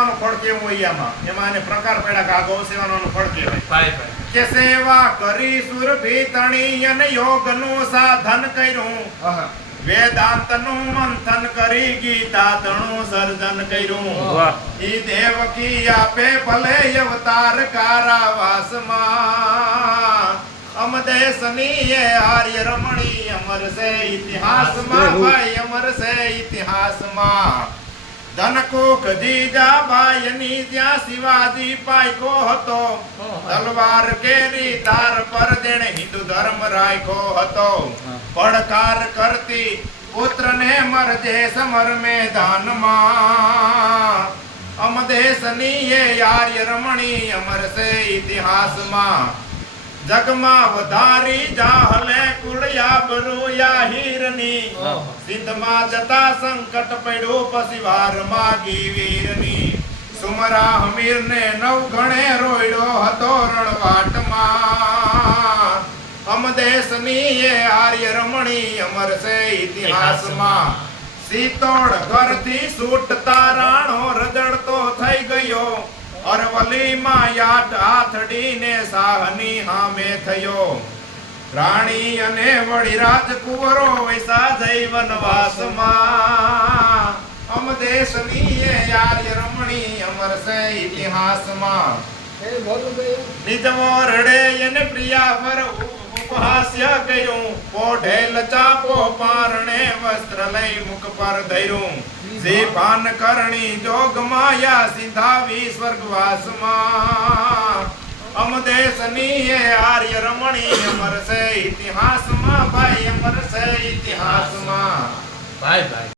સેવાનું ફળ કેવું હોય એમાં એને પ્રકાર પડ્યા કે આ ગૌ સેવાનું ફળ કહેવાય. ભાઈ ભાઈ. કે સેવા કરી સુરભી તણી અને યોગનું સાધન કર્યું. આહા. વેદાંતનું મંથન કરી ગીતા તણું સર્જન કર્યું. ઈ દેવકી આપે ભલે અવતાર કારાવાસમાં. અમ દેશની આર્ય રમણી અમર છે ઇતિહાસમાં ભાઈ અમર છે ઇતિહાસમાં. ધનકુખ જીજાબાઈની ત્યાં શિવાજી પાયકો હતો. તલવાર કેરી તાર પર જેણે હિન્દુ ધર્મ રાખ્યો હતો. પડકાર કરતી પુત્રને મરજે સમર મેદાનમાં અમ દેશની એ આર્ય રમણી અમર છે ઇતિહાસમાં. જગમાં વધારી કુળિયા બરુયા સિદ્ધમાં જતા સંકટ પડ્યું પછી વાર માગી વીરની. સુમરા હમીરને નવ ગણે રોયડો હતો રણવાટમાં. અમ એ આર્ય રમણી અમર છે ઇતિહાસમાં. શીતોળ ઘરથી છૂટતા રાણો રજડતો થઈ ગયો. અરવલીમાં યાદ હાથડીને સાહની હામે થયો. રાણી અને વળી રાજકુંવરો વૈસા જઈ વનવાસમાં. અમ દેશની એ યાર્ય રમણી અમર છે ઇતિહાસમાં. નિજવો રડે એને પ્રિયા પર ઉપહાસ્ય ગયું. પોઢે લચાપો પારણે વસ્ત્ર લઈ મુખ પર ધર્યું. જે પાન કરણી જોગ માયા સિંધાવી સ્વર્ગવાસમાં. અમ દેશની એ આર્ય રમણીય અમર છે ઇતિહાસમાં ભાઈ અમર છે ઇતિહાસમાં. ભાઈ ભાઈ.